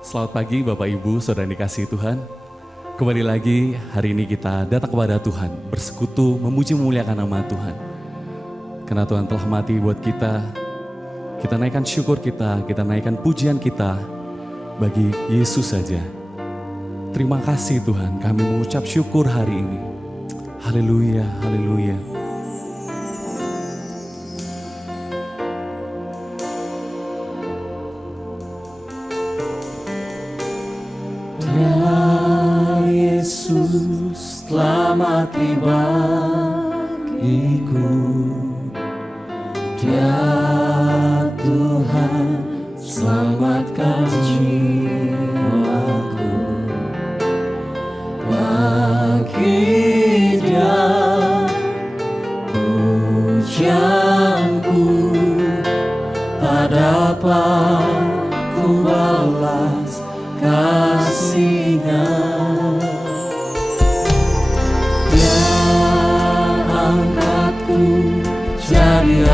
Selamat pagi Bapak Ibu, Saudara yang dikasihi Tuhan. Kembali lagi hari ini kita datang kepada Tuhan, bersekutu, memuji memuliakan nama Tuhan. Karena Tuhan telah mati buat kita naikkan syukur kita naikkan pujian kita bagi Yesus saja. Terima kasih Tuhan, kami mengucap syukur hari ini. Haleluya, haleluya. Yesus telah mati bagiku, Dia Tuhan selamatkan jiwaku. Bagi Dia pujianku, tak dapat ku balas kasih-Nya. Jadi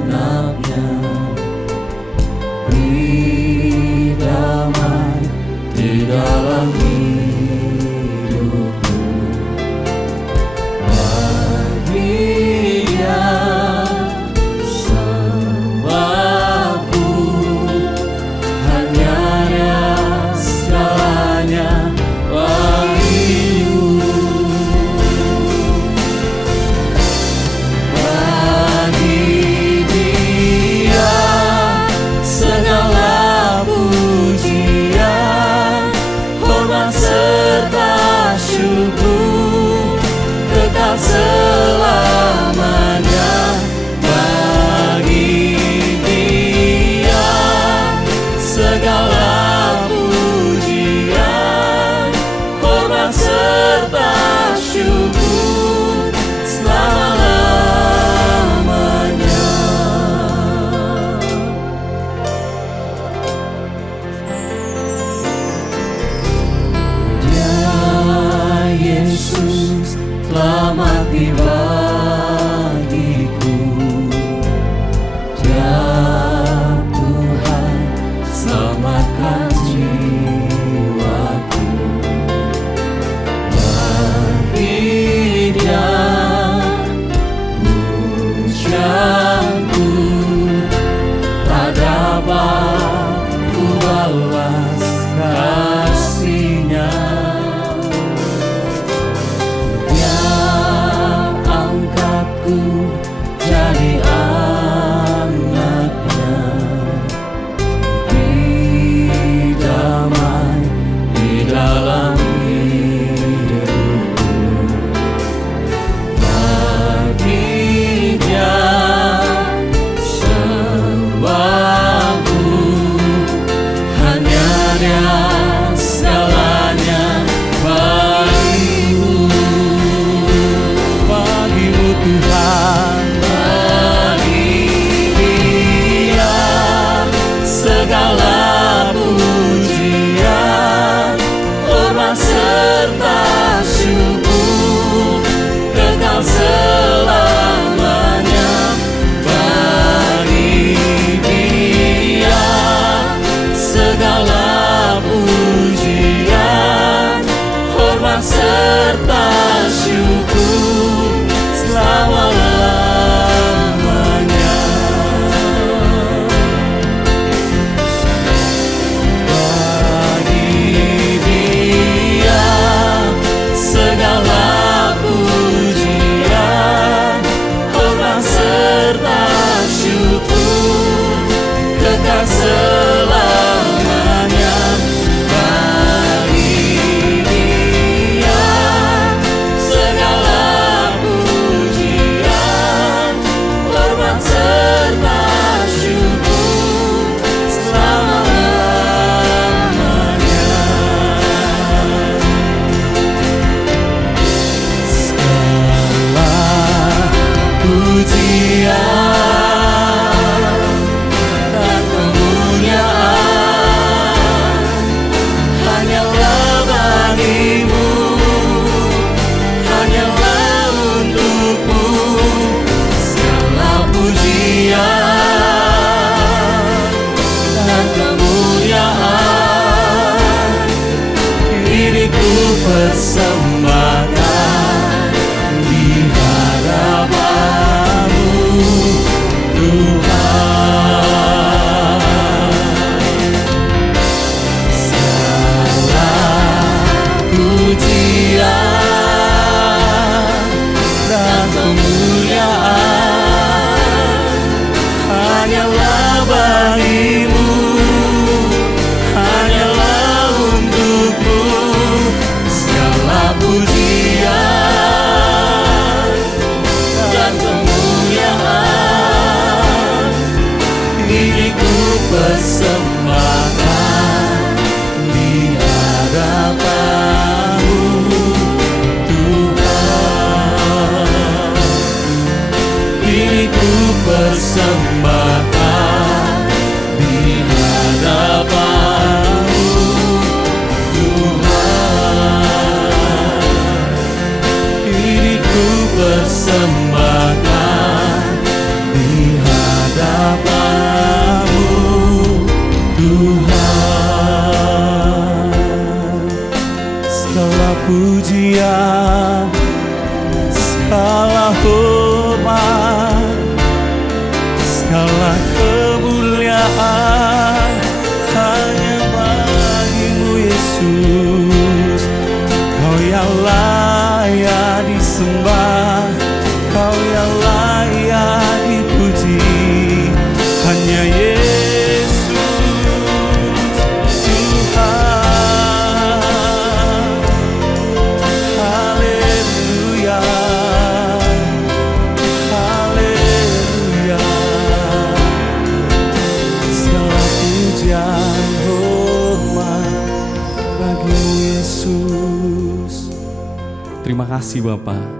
anaknya, beri damai di dalam hidupku. Bagi Dia sebabku, hanya Dia segalanya bagiku. Selamanya bagi Dia segala pujian, hormat serta syukur selama-lamanya. Dia Yesus telah mati bagiku, Dia Tuhan selamatkan jiwaku. Bagi Dia pujianku, tak dapat ku balas kasih-Nya. Jadi anaknya, beri damai di dalam hidupku. Bagi Dia sebabku, hanya Dia segalanya bagimu. Bagimu Tuhan, bagi Dia segala pujian, hormat serta syukur kekal selamanya. Bagi Dia segala pujian, hormat serta syukur selama-lamanya. Bagi Dia segala pujian, hormat serta syukur kekal selamanya. Bagi Dia segala pujian, hormat serta syukur selama-lamanya. Segala pujian dan kemuliaan persembahkan di hadapan-Mu, Tuhan. Segala pujian dan kemuliaan hanyalah bagi-Mu, hanyalah untuk-Mu. Segala pujian dan kemuliaan ini ku persembahkan di hadapan-Mu, Tuhan. Ini ku persembahkan di hadapan-Mu, Tuhan. Ini ku persembahkan di hadapan-Mu, Tuhan. Segala pujian, segala hormat, segala kemuliaan hanya bagi-Mu, Yesus. Kau yang layak disembah, Kau yang layak dipuji, hanya Yesus Tuhan. Haleluya, haleluya. Segala pujian hormat bagi-Mu, Yesus. Terima kasih Bapak.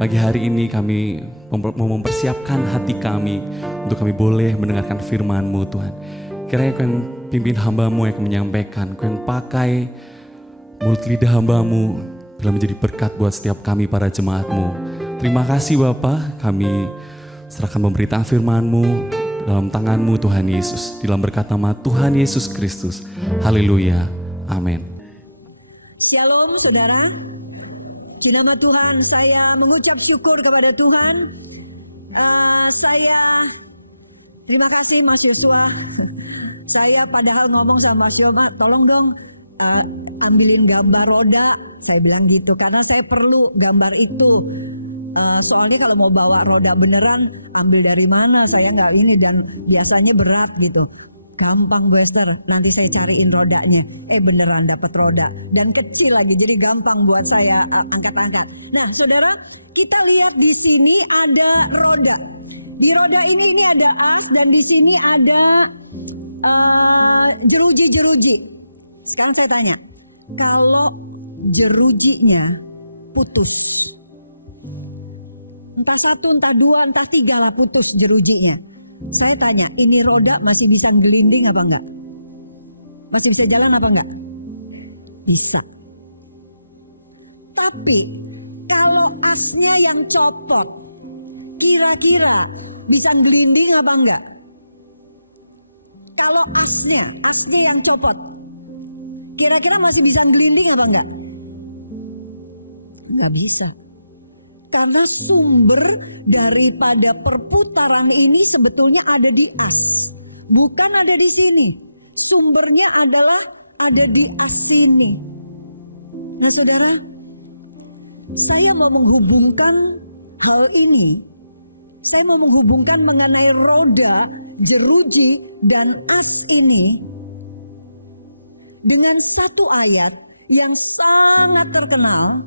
Pagi hari ini kami mau mempersiapkan hati kami untuk kami boleh mendengarkan firman-Mu, Tuhan. Kiranya Kau yang pimpin hamba-Mu yang akan menyampaikan, Kau yang pakai mulut lidah hamba-Mu dalam menjadi berkat buat setiap kami para jemaat-Mu. Terima kasih Bapak, kami serahkan pemberitaan firman-Mu dalam tangan-Mu Tuhan Yesus. Di dalam berkat nama Tuhan Yesus Kristus. Haleluya. Amin. Shalom saudara. Di nama Tuhan saya mengucap syukur kepada Tuhan. Saya terima kasih Mas Yosua. Saya padahal ngomong sama Mas Yosua, tolong dong ambilin gambar roda. Saya bilang gitu karena saya perlu gambar itu. Soalnya kalau mau bawa roda beneran ambil dari mana, saya nggak ini dan biasanya berat gitu. Gampang Bu Esther, nanti saya cariin rodanya. Beneran dapat roda dan kecil lagi, jadi gampang buat saya angkat-angkat. Nah, saudara, kita lihat di sini ada roda. Di roda ini ada as dan di sini ada jeruji-jeruji. Sekarang saya tanya, kalau jerujinya putus, entah satu, entah dua, entah tiga lah putus jerujinya. Saya tanya, ini roda masih bisa gelinding apa enggak? Masih bisa jalan apa enggak? Bisa. Tapi kalau asnya yang copot, kira-kira bisa gelinding apa enggak? Kalau asnya yang copot, kira-kira masih bisa gelinding apa enggak? Enggak bisa. Karena sumber daripada perputaran ini sebetulnya ada di as, bukan ada di sini. Sumbernya adalah ada di as sini. Nah saudara, saya mau menghubungkan hal ini. Saya mau menghubungkan mengenai roda, jeruji, dan as ini dengan satu ayat yang sangat terkenal.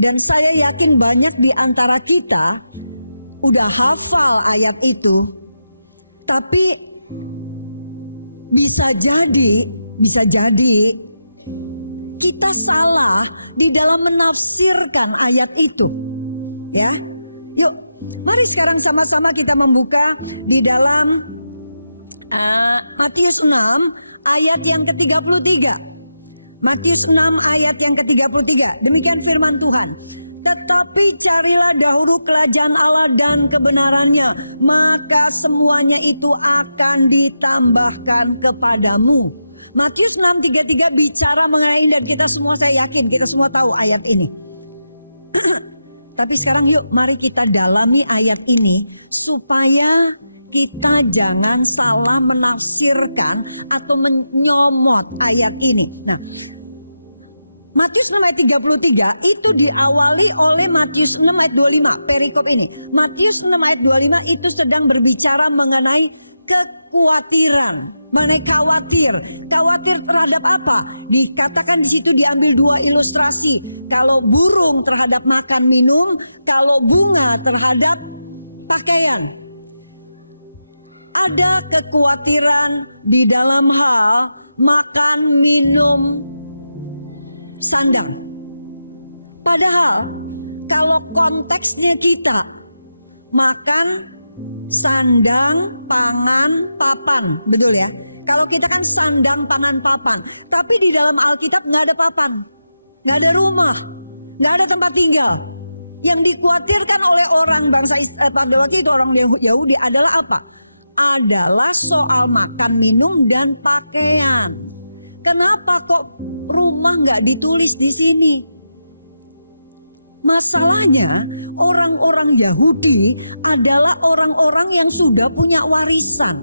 Dan saya yakin banyak di antara kita udah hafal ayat itu. Tapi bisa jadi kita salah di dalam menafsirkan ayat itu. Ya. Yuk, mari sekarang sama-sama kita membuka di dalam Matius 6 ayat yang ke-33. Matius 6 ayat yang ke-33. Demikian firman Tuhan. Tetapi carilah dahulu kerajaan Allah dan kebenarannya, maka semuanya itu akan ditambahkan kepadamu. Matius 6:33 bicara mengenai ini dan kita semua, saya yakin kita semua tahu ayat ini. Tapi sekarang yuk mari kita dalami ayat ini supaya kita jangan salah menafsirkan atau menyomot ayat ini. Nah, Matius 6 ayat 33 itu diawali oleh Matius 6 ayat 25, perikop ini. Matius 6 ayat 25 itu sedang berbicara mengenai kekhawatiran, mengenai khawatir. Khawatir terhadap apa? Dikatakan di situ diambil dua ilustrasi. Kalau burung terhadap makan minum, kalau bunga terhadap pakaian. Ada kekhawatiran di dalam hal makan minum sandang. Padahal kalau konteksnya kita makan sandang, pangan, papan, betul ya? Kalau kita kan sandang, pangan, papan. Tapi di dalam Alkitab nggak ada papan, nggak ada rumah, nggak ada tempat tinggal. Yang dikhawatirkan oleh orang bangsa pada waktu itu orang Yahudi adalah apa? Adalah soal makan, minum, dan pakaian. Kenapa kok rumah nggak ditulis di sini? Masalahnya orang-orang Yahudi adalah orang-orang yang sudah punya warisan.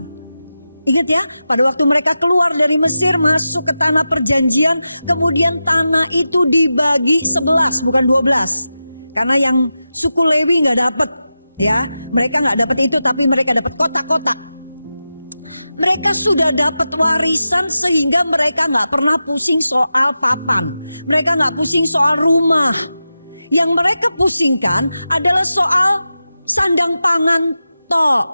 Ingat ya, pada waktu mereka keluar dari Mesir masuk ke tanah perjanjian, kemudian tanah itu dibagi 11 bukan 12. Karena yang suku Lewi nggak dapat, ya mereka nggak dapat itu, tapi mereka dapat kotak-kotak. Mereka sudah dapat warisan sehingga mereka nggak pernah pusing soal papan. Mereka nggak pusing soal rumah. Yang mereka pusingkan adalah soal sandang pangan tok.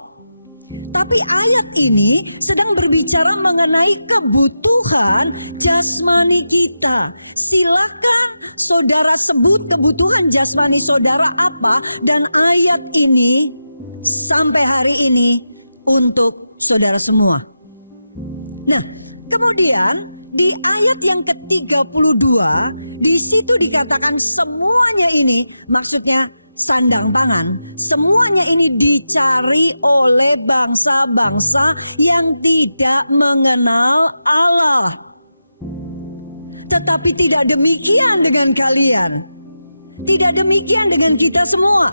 Tapi ayat ini sedang berbicara mengenai kebutuhan jasmani kita. Silakan saudara sebut kebutuhan jasmani saudara apa, dan ayat ini sampai hari ini untuk saudara semua. Nah, kemudian di ayat yang ke-32 di situ dikatakan semuanya ini, maksudnya sandang pangan, semuanya ini dicari oleh bangsa-bangsa yang tidak mengenal Allah. Tetapi tidak demikian dengan kalian. Tidak demikian dengan kita semua.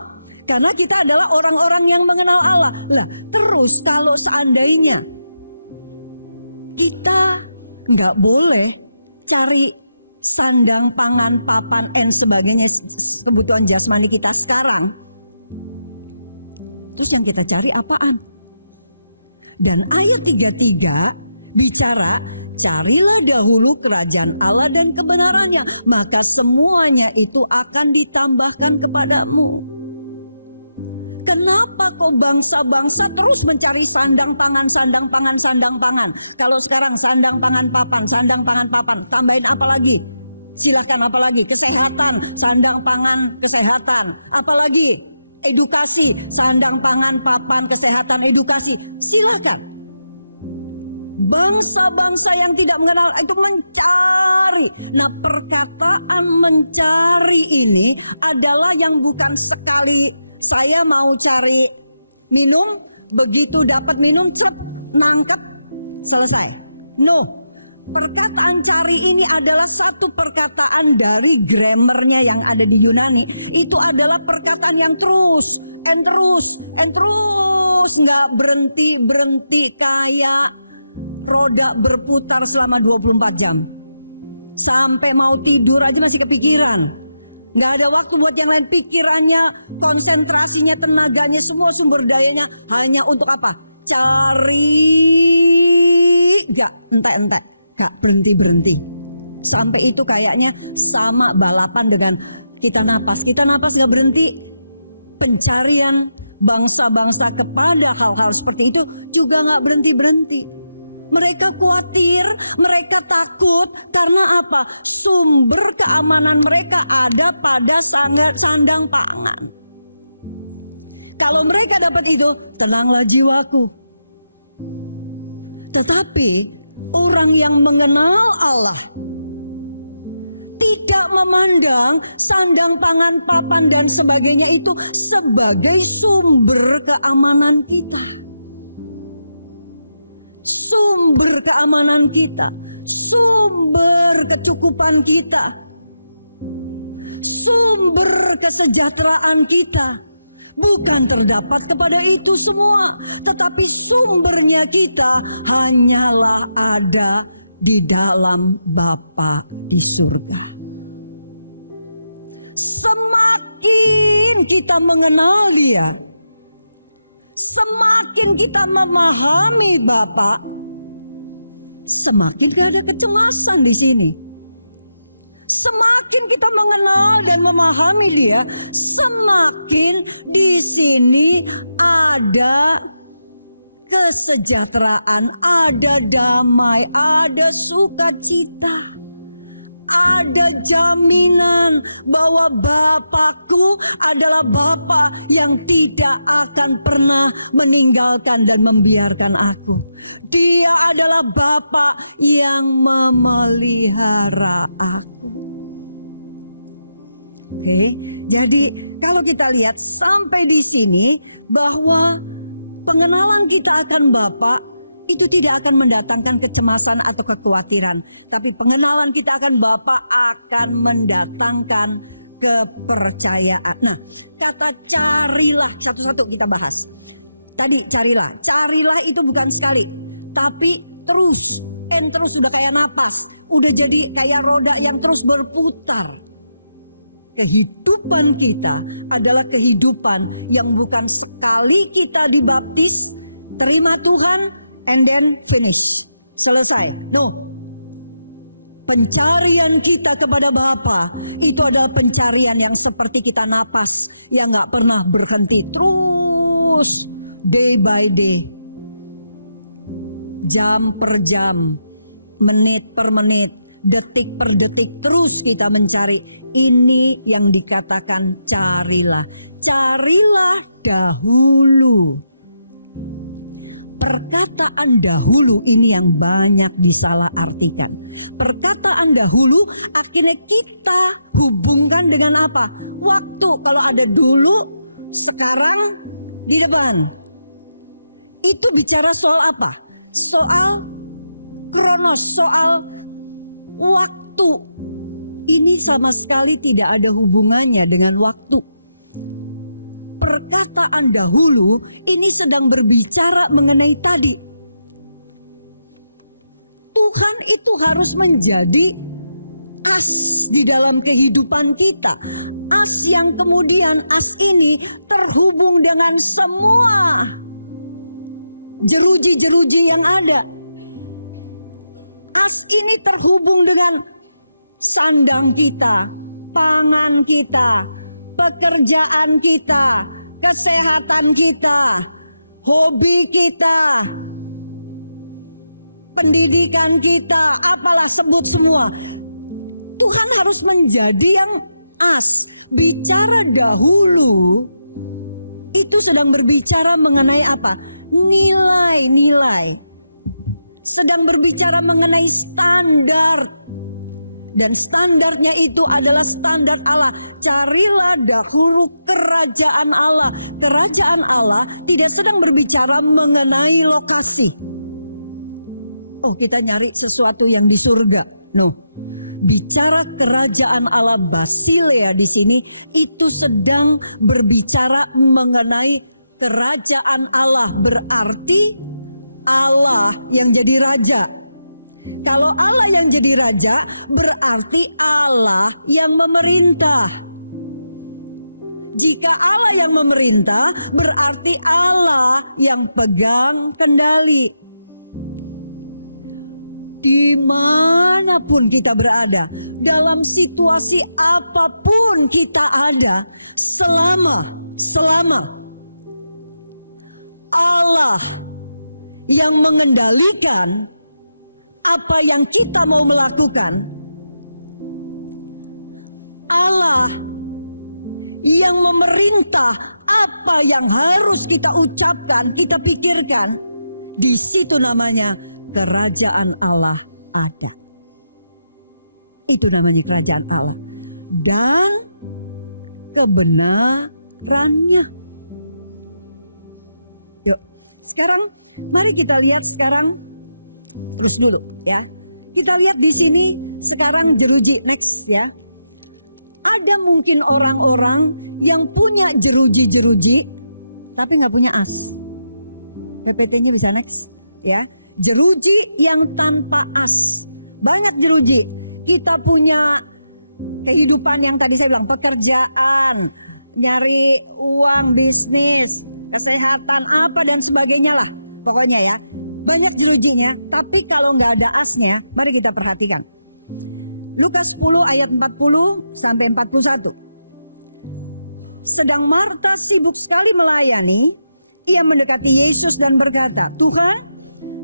Karena kita adalah orang-orang yang mengenal Allah. Lah, terus kalau seandainya kita nggak boleh cari sandang, pangan, papan, and sebagainya, kebutuhan jasmani kita sekarang, terus yang kita cari apaan? Dan ayat 33 bicara, carilah dahulu kerajaan Allah dan kebenarannya, maka semuanya itu akan ditambahkan kepadamu. Kenapa kok bangsa-bangsa terus mencari sandang pangan, sandang pangan, sandang pangan? Kalau sekarang sandang pangan papan, sandang pangan papan, tambahin apa lagi? Silakan apa lagi? Kesehatan, sandang pangan kesehatan. Apalagi? Edukasi, sandang pangan papan kesehatan edukasi. Silakan. Bangsa-bangsa yang tidak mengenal itu mencari. Nah, perkataan mencari ini adalah yang bukan sekali saya mau cari minum, begitu dapat minum, cep, nangkep, selesai. No, perkataan cari ini adalah satu perkataan dari grammarnya yang ada di Yunani. Itu adalah perkataan yang terus, and terus, and terus, nggak berhenti-berhenti, kayak roda berputar selama 24 jam. Sampai mau tidur aja masih kepikiran. Nggak ada waktu buat yang lain, pikirannya, konsentrasinya, tenaganya, semua sumber dayanya hanya untuk apa? Cari, nggak entek-entek, nggak berhenti-berhenti. Sampai itu kayaknya sama balapan dengan kita napas nggak berhenti. Pencarian bangsa-bangsa kepada hal-hal seperti itu juga nggak berhenti-berhenti. Mereka khawatir, mereka takut, karena apa? Sumber keamanan mereka ada pada sandang pangan. Kalau mereka dapat itu, tenanglah jiwaku. Tetapi orang yang mengenal Allah tidak memandang sandang pangan, papan, dan sebagainya itu sebagai sumber keamanan kita. Sumber keamanan kita, sumber kecukupan kita, sumber kesejahteraan kita bukan terdapat kepada itu semua, tetapi sumbernya kita hanyalah ada di dalam Bapa di surga. Semakin kita mengenal Dia, semakin kita memahami Bapa, semakin gak ada kecemasan di sini. Semakin kita mengenal dan memahami Dia, semakin di sini ada kesejahteraan, ada damai, ada sukacita, ada jaminan bahwa Bapakku adalah Bapa yang tidak akan pernah meninggalkan dan membiarkan aku. Dia adalah Bapa yang memelihara aku. Oke, jadi kalau kita lihat sampai di sini bahwa pengenalan kita akan Bapa itu tidak akan mendatangkan kecemasan atau kekhawatiran, tapi pengenalan kita akan Bapa akan mendatangkan kepercayaan. Nah, kata carilah satu-satu kita bahas. Tadi carilah itu bukan sekali, tapi terus, terus sudah kayak napas, udah jadi kayak roda yang terus berputar. Kehidupan kita adalah kehidupan yang bukan sekali kita dibaptis, terima Tuhan, and then finish, selesai. No, pencarian kita kepada Bapa itu adalah pencarian yang seperti kita napas, yang gak pernah berhenti, terus day by day, jam per jam, menit per menit, detik per detik, terus kita mencari. Ini yang dikatakan carilah. Carilah dahulu. Perkataan dahulu ini yang banyak disalahartikan. Perkataan dahulu akhirnya kita hubungkan dengan apa? Waktu. Kalau ada dulu, sekarang, di depan. Itu bicara soal apa? Soal kronos, soal waktu. Ini sama sekali tidak ada hubungannya dengan waktu. Perkataan dahulu ini sedang berbicara mengenai tadi. Tuhan itu harus menjadi as di dalam kehidupan kita. As yang kemudian as ini terhubung dengan semua jeruji-jeruji yang ada. As ini terhubung dengan sandang kita, pangan kita, pekerjaan kita, kesehatan kita, hobi kita, pendidikan kita, apalah sebut semua. Tuhan harus menjadi yang as. Bicara dahulu itu sedang berbicara mengenai apa? Nilai-nilai. Sedang berbicara mengenai standar. Dan standarnya itu adalah standar Allah. Carilah dahulu kerajaan Allah. Kerajaan Allah tidak sedang berbicara mengenai lokasi. Oh, kita nyari sesuatu yang di surga. No. Bicara kerajaan Allah, Basilea di sini itu sedang berbicara mengenai kerajaan Allah. Berarti Allah yang jadi raja. Kalau Allah yang jadi raja, berarti Allah yang memerintah. Jika Allah yang memerintah, berarti Allah yang pegang kendali. Dimanapun kita berada, dalam situasi apapun kita ada, selama Allah yang mengendalikan apa yang kita mau melakukan, Allah yang memerintah apa yang harus kita ucapkan, kita pikirkan, di situ namanya kerajaan Allah ada. Itu namanya kerajaan Allah. Dan kebenarannya. Yuk, sekarang mari kita lihat sekarang terus dulu ya. Kita lihat di sini sekarang jeruji, next ya. Ada mungkin orang-orang yang punya jeruji-jeruji, tapi nggak punya as. PPT-nya bisa next ya. Jeruji yang tanpa as. Banyak jeruji. Kita punya kehidupan yang tadi saya bilang, pekerjaan, nyari uang, bisnis, kesehatan, apa dan sebagainya lah. Pokoknya ya, banyak jerujinya, tapi kalau nggak ada asnya, mari kita perhatikan. Lukas 10 ayat 40 sampai 41. Sedang Marta sibuk sekali melayani, ia mendekati Yesus dan berkata, "Tuhan,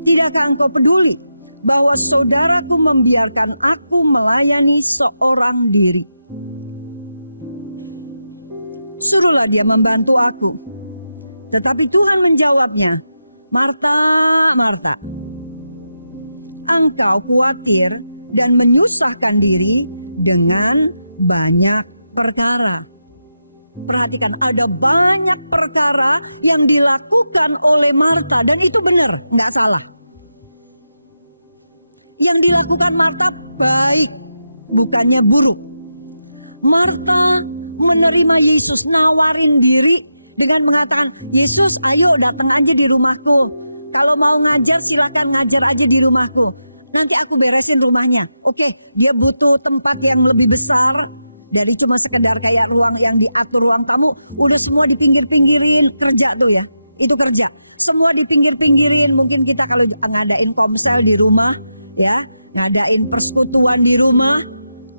tidakkah engkau peduli bahwa saudaraku membiarkan aku melayani seorang diri? Suruhlah dia membantu aku." Tetapi Tuhan menjawabnya, "Marta, Marta, engkau khawatir dan menyusahkan diri dengan banyak perkara." Perhatikan, ada banyak perkara yang dilakukan oleh Marta, dan itu benar, nggak salah. Yang dilakukan Marta baik, bukannya buruk. Marta menerima Yesus, nawarin diri dengan mengatakan, "Yesus, ayo datang aja di rumahku. Kalau mau ngajar silakan ngajar aja di rumahku. Nanti aku beresin rumahnya." Oke, dia butuh tempat yang lebih besar dari cuma sekedar kayak ruang yang diatur ruang tamu. Udah semua dipinggir-pinggirin, kerja tuh ya. Itu kerja. Semua dipinggir-pinggirin. Mungkin kita kalau ngadain komsel di rumah, ya, ngadain persekutuan di rumah,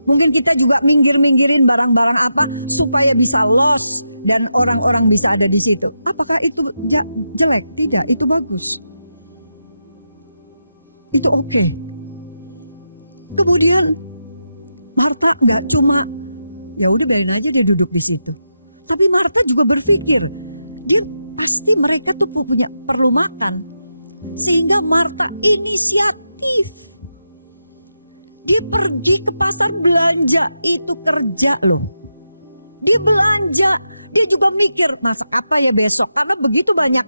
mungkin kita juga minggir-minggirin barang-barang apa supaya bisa los dan orang-orang bisa ada di situ. Apakah itu jelek? Tidak, itu bagus. Itu oke. Kemudian Marta nggak cuma ya udah biarin aja dia duduk di situ. Tapi Marta juga berpikir, dia pasti mereka tuh perlu makan. Sehingga Marta inisiatif. Dia pergi ke pasar belanja, itu kerja loh. Dia belanja, dia juga mikir masak apa ya besok. Karena begitu banyak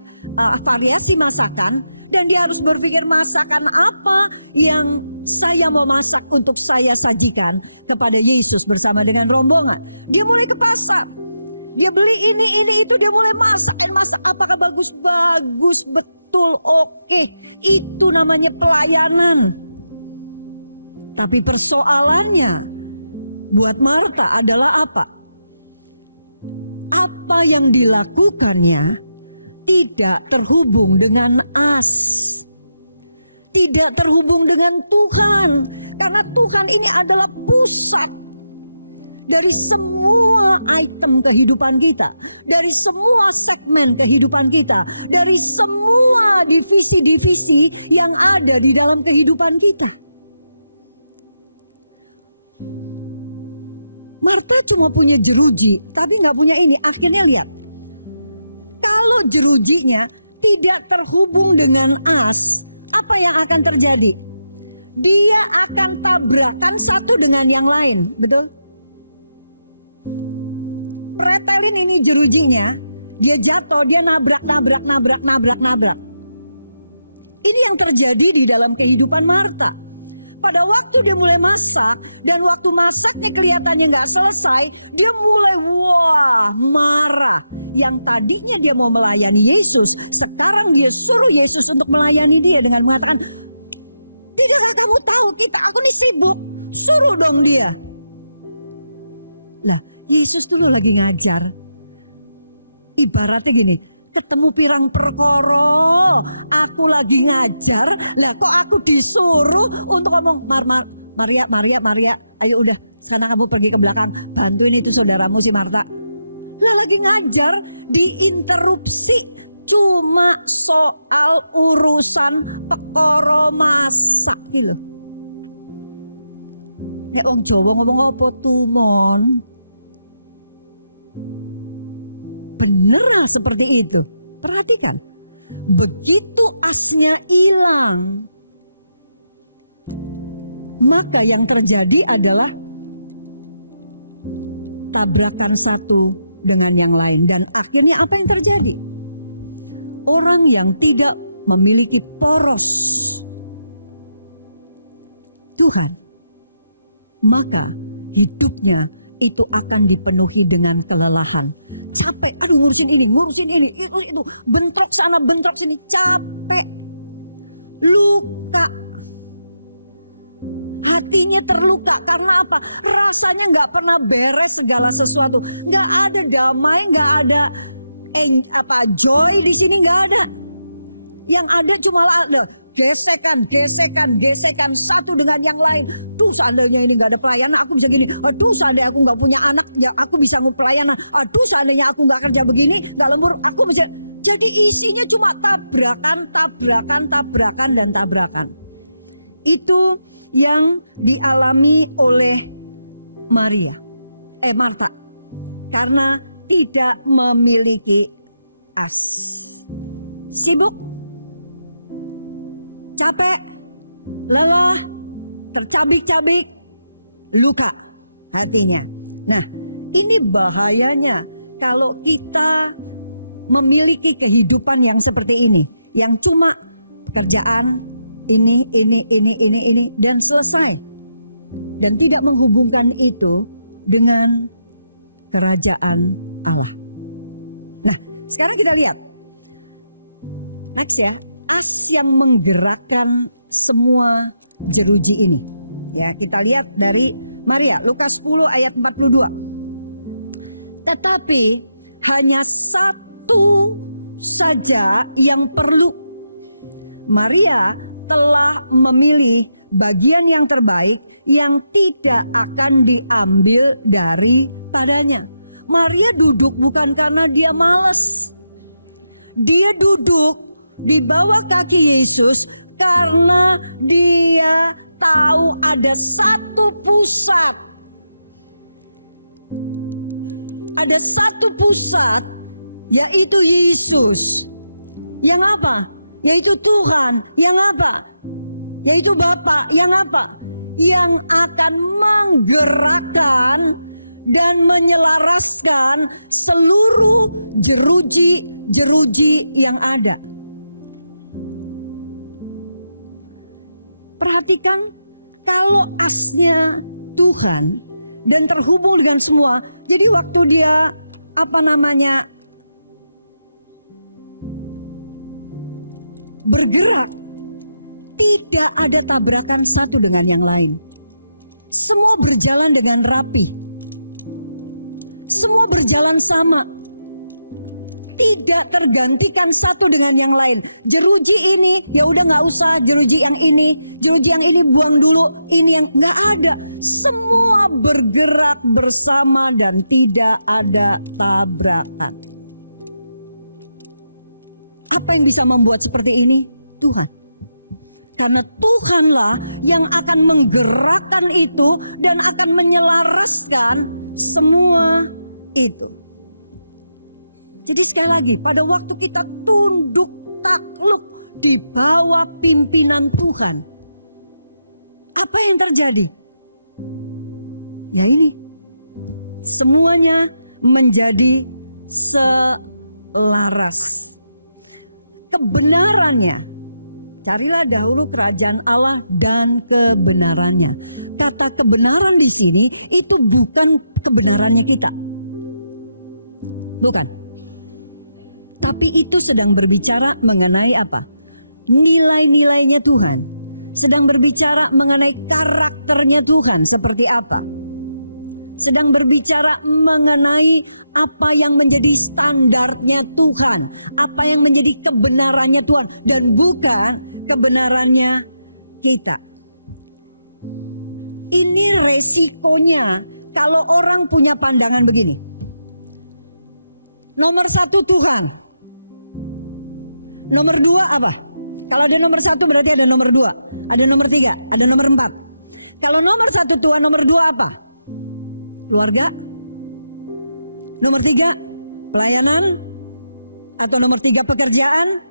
variasi masakan, dan dia harus berpikir masakan apa yang saya mau masak untuk saya sajikan kepada Yesus bersama dengan rombongan. Dia mulai ke pasar, dia beli ini itu, dia mulai masak apakah bagus betul, oke. Itu namanya pelayanan. Tapi persoalannya buat Marta adalah apa? Apa yang dilakukannya tidak terhubung dengan as, tidak terhubung dengan Tuhan. Karena Tuhan ini adalah pusat dari semua item kehidupan kita, dari semua segmen kehidupan kita, dari semua divisi-divisi yang ada di dalam kehidupan kita. Marta cuma punya jeruji, tapi nggak punya ini. Akhirnya lihat, kalau jerujinya tidak terhubung dengan as, apa yang akan terjadi? Dia akan tabrakan satu dengan yang lain, betul? Pretelin ini jerujinya, dia jatuh, dia nabrak. Ini yang terjadi di dalam kehidupan Marta. Pada waktu dia mulai masak, dan waktu masaknya kelihatannya nggak selesai, dia mulai marah. Yang tadinya dia mau melayani Yesus, sekarang dia suruh Yesus untuk melayani dia dengan mengatakan, "Tidakkah kamu tahu aku ini sibuk? Suruh dong dia." Nah, Yesus tuh lagi ngajar. Ibaratnya gini, ketemu pirang perkara, aku lagi ngajar, lihat kok aku disuruh untuk ngomong, Maria, ayo udah, sana kamu pergi ke belakang, bantuin itu saudaramu si Marta. Dia lagi ngajar, diinterupsi, cuma soal urusan perkara masak gitu. Ya orang Jawa ngomong apa tuh, Mon? Beneran seperti itu. Perhatikan, begitu asnya hilang, maka yang terjadi adalah tabrakan satu dengan yang lain. Dan akhirnya apa yang terjadi? Orang yang tidak memiliki poros, Tuhan, maka hidupnya itu akan dipenuhi dengan kelelahan. Capek, aduh ngurusin ini, itu, bentrok sana, bentrok sini, capek, luka. Hatinya terluka karena apa? Rasanya nggak pernah beres segala sesuatu, nggak ada damai, nggak ada joy di sini, nggak ada. Yang ada cuma ada gesekan satu dengan yang lain. Tuh seandainya ini nggak ada pelayanan, aku bisa gini. Tuh seandainya aku nggak punya anak, ya aku bisa pelayanan. Tuh seandainya aku nggak kerja begini, nggak lembur, aku bisa. Jadi isinya cuma tabrakan, dan tabrakan. Itu yang dialami oleh Marta, karena tidak memiliki as. Sibuk, capek, lelah, tercabik-cabik, luka hatinya. Nah, ini bahayanya kalau kita memiliki kehidupan yang seperti ini, yang cuma kerjaan ini dan selesai, dan tidak menghubungkan itu dengan kerajaan Allah. Nah, sekarang kita lihat next ya, as yang menggerakkan semua jeruji ini. Ya, kita lihat dari Maria, Lukas 10 ayat 42. Tetapi hanya satu saja yang perlu. Maria telah memilih bagian yang terbaik yang tidak akan diambil daripadanya. Maria duduk bukan karena dia malas. Dia duduk di bawah kaki Yesus karena dia tahu ada satu pusat. Ada satu pusat, yaitu Yesus. Yang apa? Yaitu Tuhan. Yang apa? Yaitu Bapa. Yang apa? Yang akan menggerakkan dan menyelaraskan seluruh jeruji yang ada. Perhatikan, kalau asnya Tuhan dan terhubung dengan semua, jadi waktu dia bergerak, tidak ada tabrakan satu dengan yang lain. Semua berjalan dengan rapi. Semua berjalan sama. Tidak tergantikan satu dengan yang lain. Jeruji ini, ya udah nggak usah. Jeruji yang ini buang dulu. Ini yang nggak ada. Semua bergerak bersama dan tidak ada tabrakan. Apa yang bisa membuat seperti ini? Tuhan. Karena Tuhanlah yang akan menggerakkan itu dan akan menyelaraskan semua itu. Jadi sekali lagi, pada waktu kita tunduk takluk di bawah pimpinan Tuhan, apa yang terjadi? Ya ini, semuanya menjadi selaras. Kebenarannya, carilah dahulu kerajaan Allah dan kebenarannya. Kata kebenaran di sini itu bukan kebenarannya kita, bukan. Tapi itu sedang berbicara mengenai apa? Nilai-nilainya Tuhan. Sedang berbicara mengenai karakternya Tuhan seperti apa. Sedang berbicara mengenai apa yang menjadi standarnya Tuhan. Apa yang menjadi kebenarannya Tuhan. Dan bukan kebenarannya kita. Ini resikonya kalau orang punya pandangan begini. Nomor satu Tuhan. Nomor dua apa? Kalau ada nomor satu berarti ada nomor dua. Ada nomor tiga, ada nomor empat. Kalau nomor satu Tuhan, nomor dua apa? Keluarga. Nomor tiga, pelayanan. Atau nomor tiga, pekerjaan.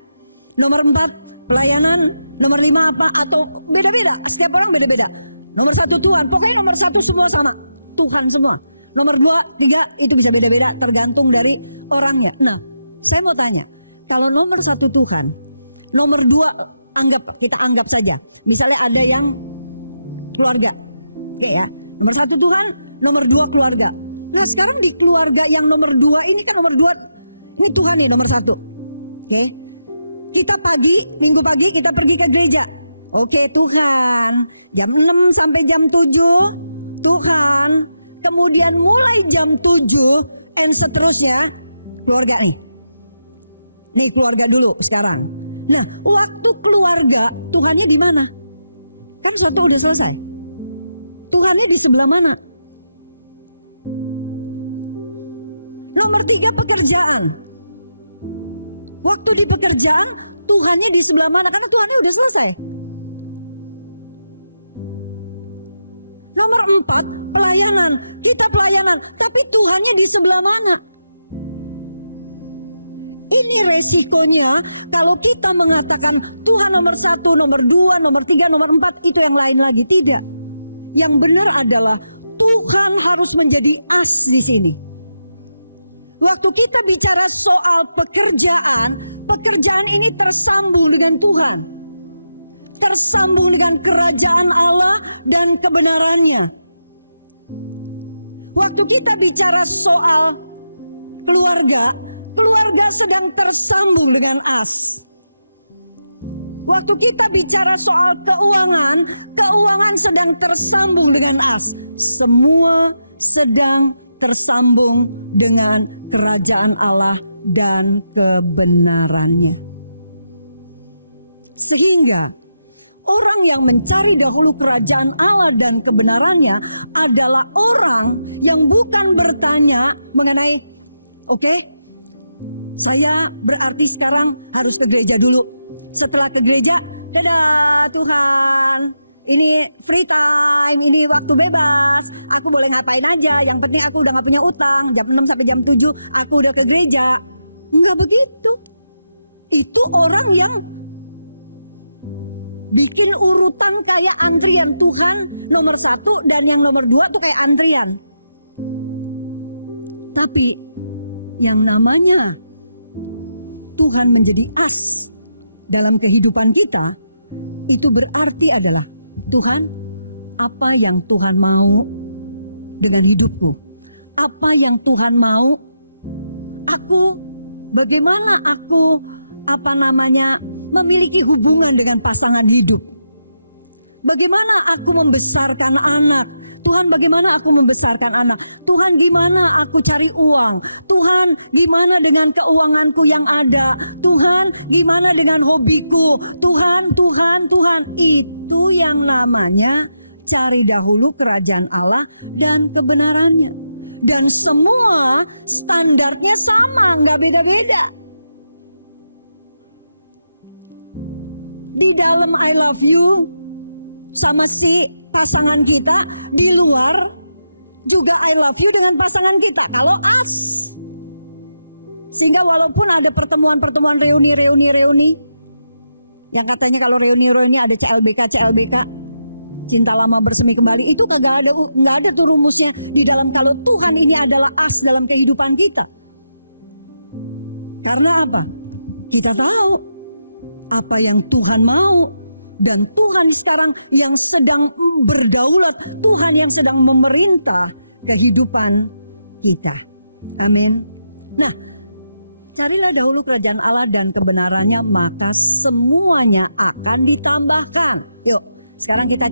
Nomor empat, pelayanan. Nomor lima apa? Atau beda-beda. Setiap orang beda-beda. Nomor satu Tuhan. Pokoknya nomor satu semua sama. Tuhan semua. Nomor dua, tiga, itu bisa beda-beda. Tergantung dari orangnya. Nah, saya mau tanya. Kalau nomor satu Tuhan, nomor dua kita anggap saja. Misalnya ada yang keluarga. Oke ya. Nomor 1 Tuhan, nomor 2 keluarga. Nah sekarang di keluarga yang nomor 2 ini kan nomor 2, ini Tuhan nih nomor 1. Oke. Kita minggu pagi kita pergi ke gereja. Oke Tuhan, jam 6 sampai jam 7, Tuhan. Kemudian mulai jam 7 dan seterusnya, keluarga nih. Nih keluarga dulu sekarang. Nah, waktu keluarga, Tuhannya di mana? Kan satu udah selesai. Tuhannya di sebelah mana? Nomor 3 pekerjaan. Waktu di pekerjaan, Tuhannya di sebelah mana? Karena Tuhannya udah selesai. Nomor 4 pelayanan. Kita pelayanan, tapi Tuhannya di sebelah mana? Ini resikonya kalau kita mengatakan Tuhan nomor 1, nomor 2, nomor 3, nomor 4, itu yang lain lagi. Tidak. Yang benar adalah Tuhan harus menjadi as di sini. Waktu kita bicara soal pekerjaan ini tersambung dengan Tuhan. Tersambung dengan kerajaan Allah dan kebenarannya. Waktu kita bicara soal keluarga sedang tersambung dengan as. Waktu kita bicara soal keuangan sedang tersambung dengan as. Semua sedang tersambung dengan kerajaan Allah dan kebenarannya. Sehingga orang yang mencari dahulu kerajaan Allah dan kebenarannya adalah orang yang bukan bertanya mengenai, oke, saya berarti sekarang harus ke gereja dulu. Setelah ke gereja, dadah Tuhan, ini free time, ini waktu bebas, aku boleh ngapain aja, yang penting aku udah gak punya utang, jam 6 sampai jam 7 aku udah ke gereja. Enggak begitu. Itu orang yang bikin urutan kayak antrian. Tuhan nomor 1 dan yang nomor 2 tuh kayak antrian. Tapi yang namanya Tuhan menjadi as dalam kehidupan kita, itu berarti adalah Tuhan, apa yang Tuhan mau dengan hidupku? Apa yang Tuhan mau? Bagaimana aku memiliki hubungan dengan pasangan hidup? Bagaimana aku membesarkan anak? Tuhan, bagaimana aku membesarkan anak? Tuhan, gimana aku cari uang? Tuhan, gimana dengan keuanganku yang ada? Tuhan, gimana dengan hobiku? Tuhan. Itu yang namanya cari dahulu kerajaan Allah dan kebenarannya. Dan semua standarnya sama, nggak beda-beda. Di dalam I love you sama si pasangan kita, di luar juga I love you dengan pasangan kita. Kalau as, sehingga walaupun ada pertemuan reuni, yang katanya kalau reuni ada CLBK, cinta lama bersemi kembali, itu nggak ada tuh rumusnya di dalam kalau Tuhan ini adalah as dalam kehidupan kita. Karena apa? Kita tahu apa yang Tuhan mau. Dan Tuhan sekarang yang sedang berdaulat, Tuhan yang sedang memerintah kehidupan kita. Amin. Nah, carilah dahulu kerajaan Allah dan kebenarannya, maka semuanya akan ditambahkan. Yuk, sekarang kita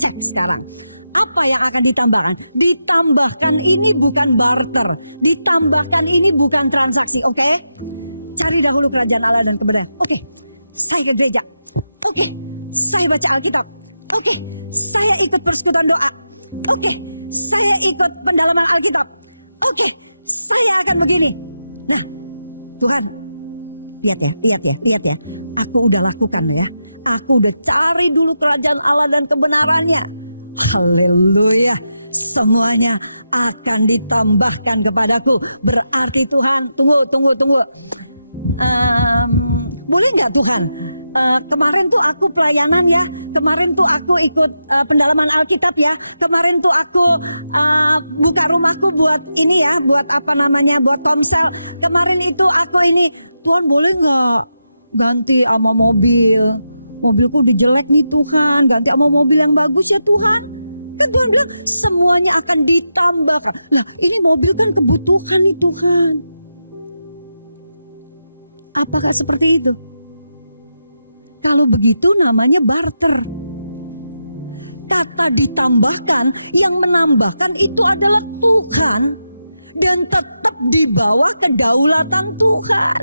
cek sekarang. Apa yang akan ditambahkan? Ditambahkan ini bukan barter. Ditambahkan ini bukan transaksi, oke? Cari dahulu kerajaan Allah dan kebenaran. Oke, saya ke gereja. Oke, saya baca Alkitab. Oke, saya ikut persekutuan doa. Oke, saya ikut pendalaman Alkitab. Oke, saya akan begini. Nah, Tuhan, lihat ya. Aku udah lakukan ya. Aku udah cari dulu kerajaan Allah dan kebenarannya. Haleluya. Semuanya akan ditambahkan kepadaku. Berarti Tuhan, tunggu. Boleh nggak Tuhan? Kemarin tuh aku pelayanan ya, kemarin tuh aku ikut pendalaman Alkitab ya, kemarin tuh aku buka rumahku buat ini ya, buat buat ponsel, kemarin itu aku ini. Tuhan boleh nggak ganti sama mobil? mobilku dijelek nih Tuhan, ganti sama mobil yang bagus ya Tuhan. Kan Tuhan bilang semuanya akan ditambahkan. Nah ini mobil kan kebutuhan nih Tuhan. Apakah seperti itu? Kalau begitu namanya barter. Kata ditambahkan, yang menambahkan itu adalah Tuhan. Dan tetap di bawah kedaulatan Tuhan.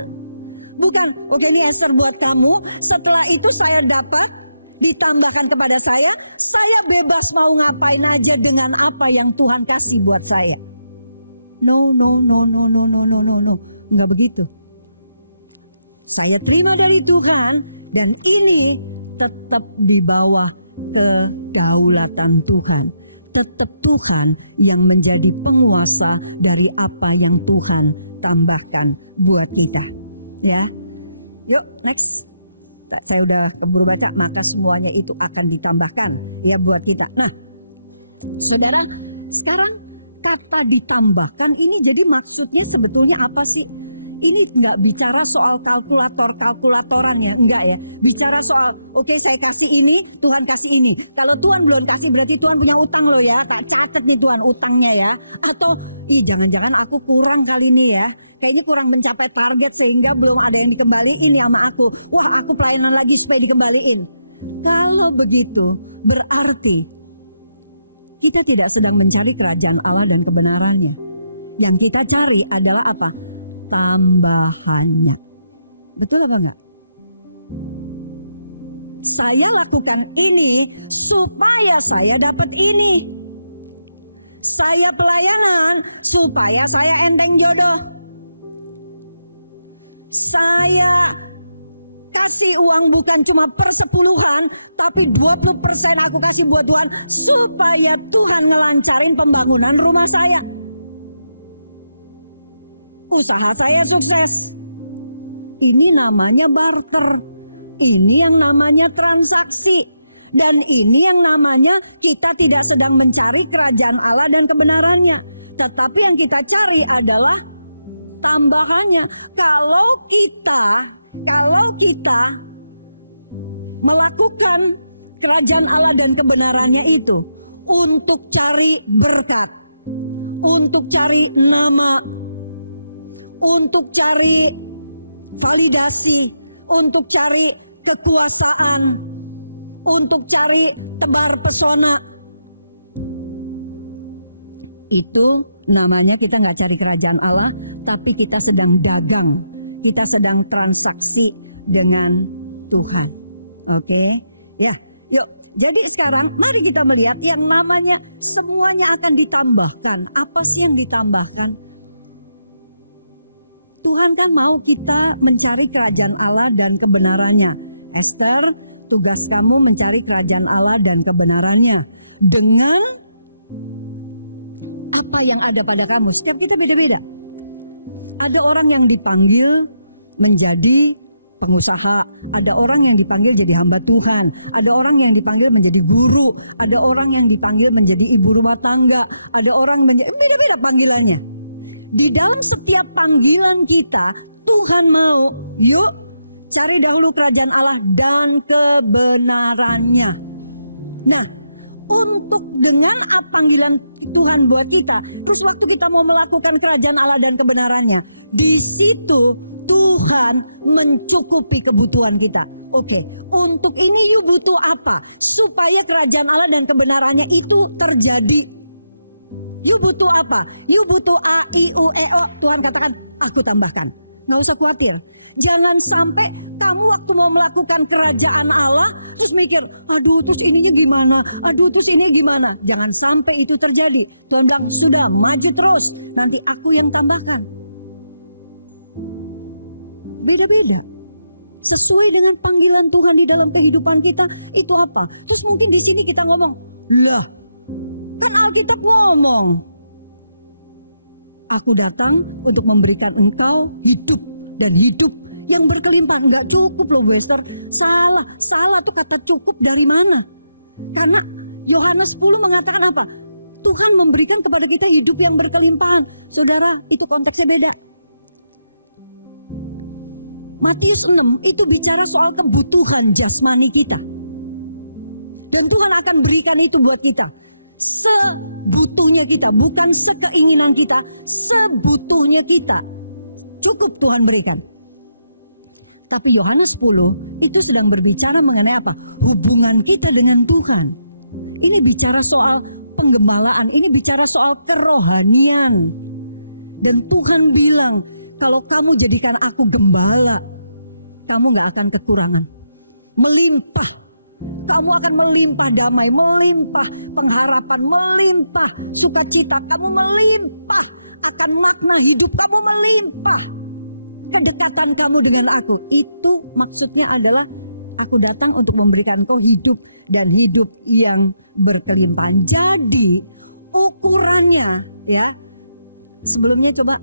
Bukan, oke ini Esther buat kamu, setelah itu saya dapat ditambahkan kepada saya bebas mau ngapain aja dengan apa yang Tuhan kasih buat saya. No, nggak begitu. Saya terima dari Tuhan, dan ini tetap di bawah kedaulatan Tuhan. Tetap Tuhan yang menjadi penguasa dari apa yang Tuhan tambahkan buat kita. Ya, yuk next. Saya udah keburu baca, maka semuanya itu akan ditambahkan ya buat kita. Nah, saudara, sekarang kata ditambahkan ini jadi maksudnya sebetulnya apa sih? Ini nggak bicara soal kalkulatoran ya, enggak ya. Bicara soal, oke, saya kasih ini, Tuhan kasih ini. Kalau Tuhan belum kasih berarti Tuhan punya utang loh ya, tak catat nih Tuhan utangnya ya. Atau, jangan-jangan aku kurang kali ini ya. Kayaknya kurang mencapai target sehingga belum ada yang dikembaliin nih sama aku. Wah, aku pelayanan lagi supaya dikembaliin. Kalau begitu, berarti kita tidak sedang mencari kerajaan Allah dan kebenarannya. Yang kita cari adalah apa? Tambahannya. Betul atau enggak? Saya lakukan ini supaya saya dapat ini. Saya pelayanan supaya saya enteng jodoh. Saya kasih uang bukan cuma persepuluhan, tapi 20% aku kasih buat Tuhan supaya Tuhan ngelancarin pembangunan rumah saya. Usaha saya sukses. Ini namanya barter. Ini yang namanya transaksi. Dan ini yang namanya kita tidak sedang mencari kerajaan Allah dan kebenarannya. Tetapi yang kita cari adalah tambahannya. Kalau kita melakukan kerajaan Allah dan kebenarannya itu untuk cari berkat, untuk cari nama, untuk cari validasi, untuk cari kekuasaan, untuk cari tebar pesona, itu namanya kita nggak cari kerajaan Allah, tapi kita sedang dagang, kita sedang transaksi dengan Tuhan. Oke, ya, yuk. Jadi sekarang mari kita melihat yang namanya semuanya akan ditambahkan. Apa sih yang ditambahkan? Tuhan kan mau kita mencari kerajaan Allah dan kebenarannya. Esther, tugas kamu mencari kerajaan Allah dan kebenarannya dengan apa yang ada pada kamu. Setiap kita beda-beda. Ada orang yang dipanggil menjadi pengusaha, ada orang yang dipanggil jadi hamba Tuhan, ada orang yang dipanggil menjadi guru, ada orang yang dipanggil menjadi ibu rumah tangga, ada orang menjadi beda-beda panggilannya. Di dalam setiap panggilan kita, Tuhan mau, yuk cari dahulu kerajaan Allah dan kebenarannya. Nah, untuk dengan panggilan Tuhan buat kita, terus waktu kita mau melakukan kerajaan Allah dan kebenarannya, di situ Tuhan mencukupi kebutuhan kita. Oke, untuk ini you butuh apa? Supaya kerajaan Allah dan kebenarannya itu terjadi. You butuh apa? You butuh A, I, U, E, O. Tuhan katakan, aku tambahkan. Nggak usah khawatir. Jangan sampai kamu waktu mau melakukan kerajaan Allah, terus mikir, aduh terus ininya gimana? Aduh terus ini gimana? Jangan sampai itu terjadi. Tuhan bilang, sudah maju terus. Nanti aku yang tambahkan. Beda-beda. Sesuai dengan panggilan Tuhan di dalam kehidupan kita, itu apa? Terus mungkin di sini kita ngomong, lah, kan Alkitab ngomong, aku datang untuk memberikan engkau hidup dan hidup yang berkelimpahan. Nggak cukup loh, Buster. Salah tuh kata cukup dari mana? Karena Yohanes 10 mengatakan apa? Tuhan memberikan kepada kita hidup yang berkelimpahan. Saudara, itu konteksnya beda. Matius 6 itu bicara soal kebutuhan jasmani kita. Dan Tuhan akan berikan itu buat kita. Sebutuhnya kita, bukan sekeinginan kita, sebutuhnya kita. Cukup Tuhan berikan. Tapi Yohanes 10 itu sedang berbicara mengenai apa? Hubungan kita dengan Tuhan. Ini bicara soal penggembalaan, ini bicara soal kerohanian. Dan Tuhan bilang, kalau kamu jadikan aku gembala, kamu gak akan kekurangan. Melimpah. Kamu akan melimpah damai, melimpah pengharapan, melimpah sukacita. Kamu melimpah akan makna hidup, kamu melimpah. Kedekatan kamu dengan aku, itu maksudnya adalah aku datang untuk memberikan kau hidup dan hidup yang berkelimpahan. Jadi ukurannya ya, sebelumnya coba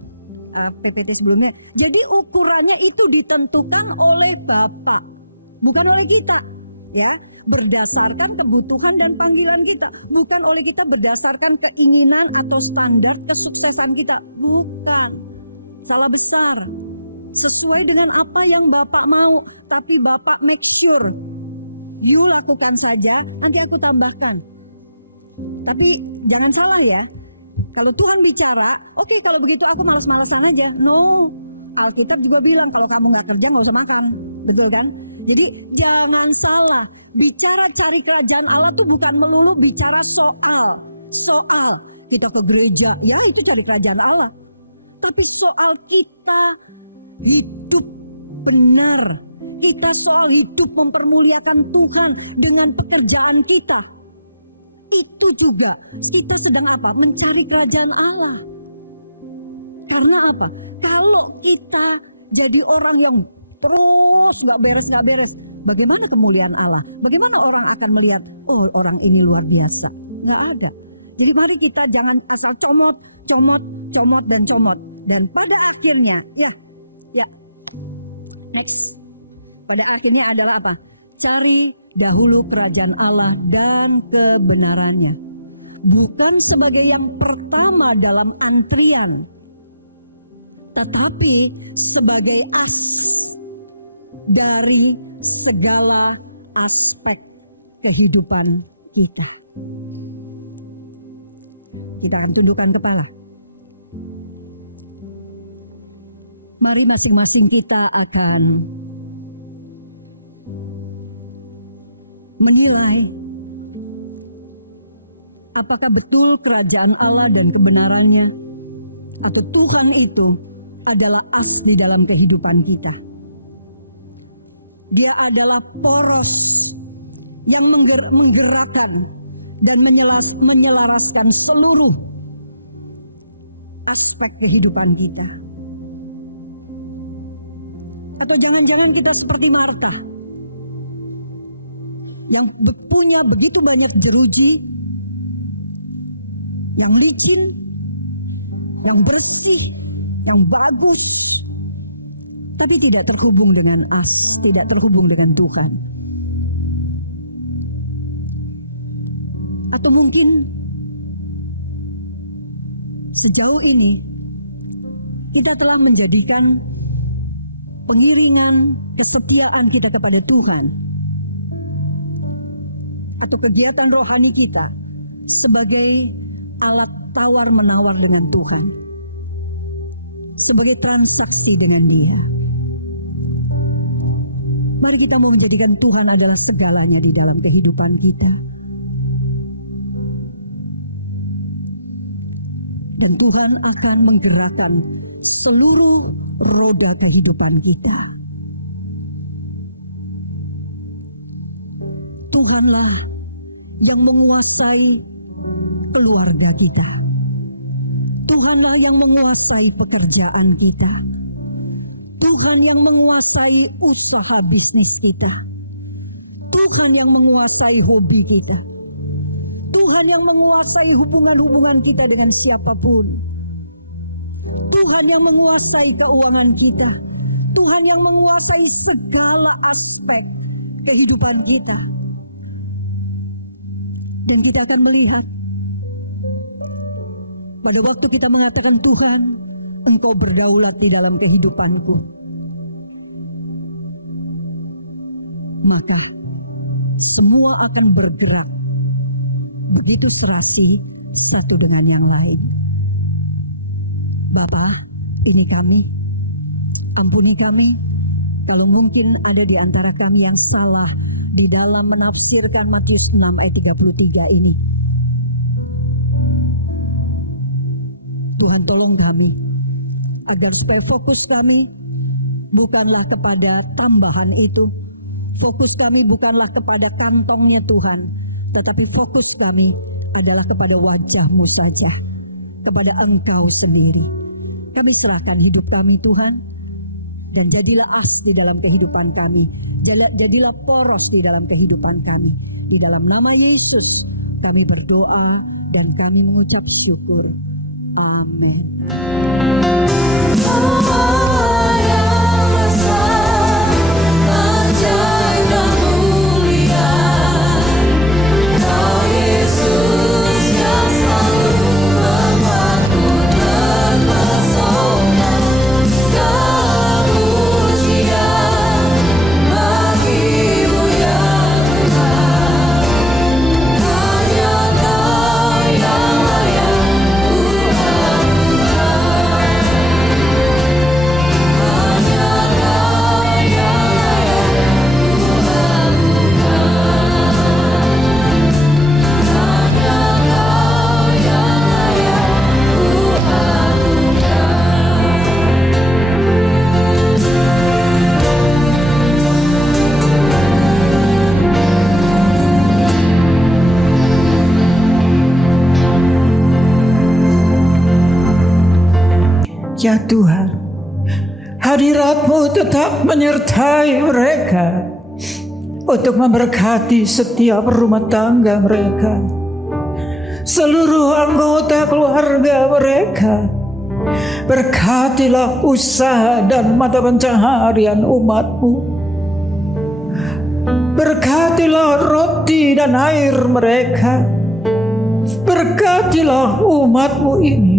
PPT sebelumnya. Jadi ukurannya itu ditentukan oleh Bapa, bukan oleh kita, ya. Berdasarkan kebutuhan dan panggilan kita, bukan oleh kita berdasarkan keinginan atau standar kesuksesan kita, bukan. Salah besar. Sesuai dengan apa yang Bapak mau, tapi Bapak make sure you lakukan saja, nanti aku tambahkan. Tapi jangan salah ya. Kalau Tuhan bicara, oke, kalau begitu aku malas-malasan aja. No, Alkitab juga bilang kalau kamu nggak kerja nggak usah makan, betul kan? Jadi jangan salah. Bicara cari kerajaan Allah tuh bukan melulu bicara soal kita ke gereja, ya itu cari kerajaan Allah. Tapi soal kita hidup benar, kita soal hidup mempermuliakan Tuhan dengan pekerjaan kita. Itu juga kita sedang apa? Mencari kerajaan Allah. Karena apa? Kalau kita jadi orang yang terus nggak beres, bagaimana kemuliaan Allah? Bagaimana orang akan melihat, oh orang ini luar biasa? Nggak ada. Jadi mari kita jangan asal comot. Dan pada akhirnya, ya, next. Pada akhirnya adalah apa? Cari dahulu kerajaan Allah dan kebenarannya. Bukan sebagai yang pertama dalam antrian, tetapi sebagai dari segala aspek kehidupan kita. Kita akan tundukkan kepala. Mari masing-masing kita akan menilai apakah betul kerajaan Allah dan kebenarannya atau Tuhan itu adalah as di dalam kehidupan kita. Dia adalah poros yang menggerakkan dan menyelaraskan seluruh aspek kehidupan kita. Atau jangan-jangan kita seperti Marta yang punya begitu banyak jeruji, yang licin, yang bersih, yang bagus, tapi tidak terhubung dengan tidak terhubung dengan Tuhan. Atau mungkin sejauh ini kita telah menjadikan pengiringan kesetiaan kita kepada Tuhan atau kegiatan rohani kita sebagai alat tawar-menawar dengan Tuhan, sebagai transaksi dengan Dia. Mari kita mau menjadikan Tuhan adalah segalanya di dalam kehidupan kita. Dan Tuhan akan menggerakkan seluruh roda kehidupan kita. Tuhanlah yang menguasai keluarga kita. Tuhanlah yang menguasai pekerjaan kita. Tuhan yang menguasai usaha bisnis kita. Tuhan yang menguasai hobi kita. Tuhan yang menguasai hubungan-hubungan kita dengan siapapun. Tuhan yang menguasai keuangan kita. Tuhan yang menguasai segala aspek kehidupan kita. Dan kita akan melihat pada waktu kita mengatakan, Tuhan, Engkau berdaulat di dalam kehidupanku. maka semua akan bergerak begitu serasi satu dengan yang lain. Bapa, ini kami, ampuni kami kalau mungkin ada di antara kami yang salah di dalam menafsirkan Matius 6 ayat 33 ini. Tuhan tolong kami agar sekali fokus kami bukanlah kepada tambahan itu, fokus kami bukanlah kepada kantongnya Tuhan, tetapi fokus kami adalah kepada wajah-Mu saja, kepada Engkau sendiri. Kami serahkan hidup kami Tuhan, dan jadilah as di dalam kehidupan kami, jadilah poros di dalam kehidupan kami. Di dalam nama Yesus kami berdoa dan kami mengucap syukur. Amin. Ya Tuhan, hadirat-Mu tetap menyertai mereka untuk memberkati setiap rumah tangga mereka, seluruh anggota keluarga mereka. Berkatilah usaha dan mata pencaharian umat-Mu. Berkatilah roti dan air mereka. Berkatilah umat-Mu ini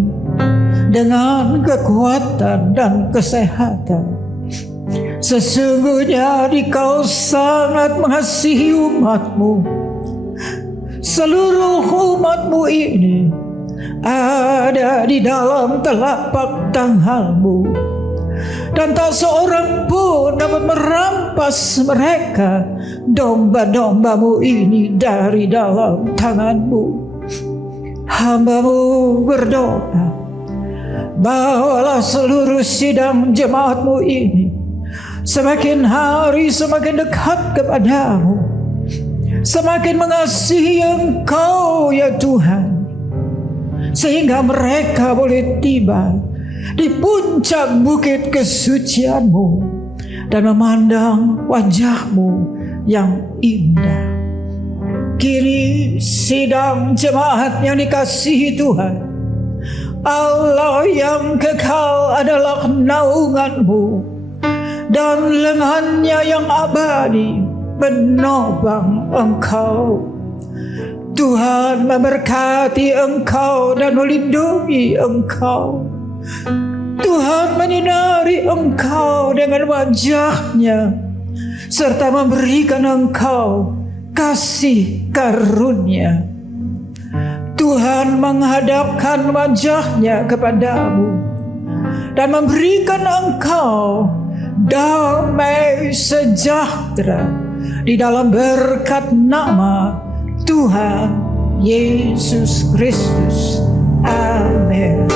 dengan kekuatan dan kesehatan. Sesungguhnya Dikau sangat mengasihi umat-Mu. Seluruh umat-Mu ini ada di dalam telapak tangan-Mu, dan tak seorang pun dapat merampas mereka, domba-domba-Mu ini, dari dalam tangan-Mu. Hamba-Mu berdoa, bawalah seluruh sidang jemaat-Mu ini semakin hari semakin dekat kepada-Mu, semakin mengasihi Engkau ya Tuhan, sehingga mereka boleh tiba di puncak bukit kesucian-Mu dan memandang wajah-Mu yang indah. Kini sidang jemaat yang dikasihi Tuhan, Allah yang kekal adalah naungan-Mu, dan lengannya yang abadi menopang Engkau. Tuhan memberkati Engkau dan melindungi Engkau. Tuhan menyinari Engkau dengan wajah-Nya, serta memberikan Engkau kasih karunia. Tuhan menghadapkan wajah-Nya kepadamu dan memberikan engkau damai sejahtera di dalam berkat nama Tuhan Yesus Kristus. Amin.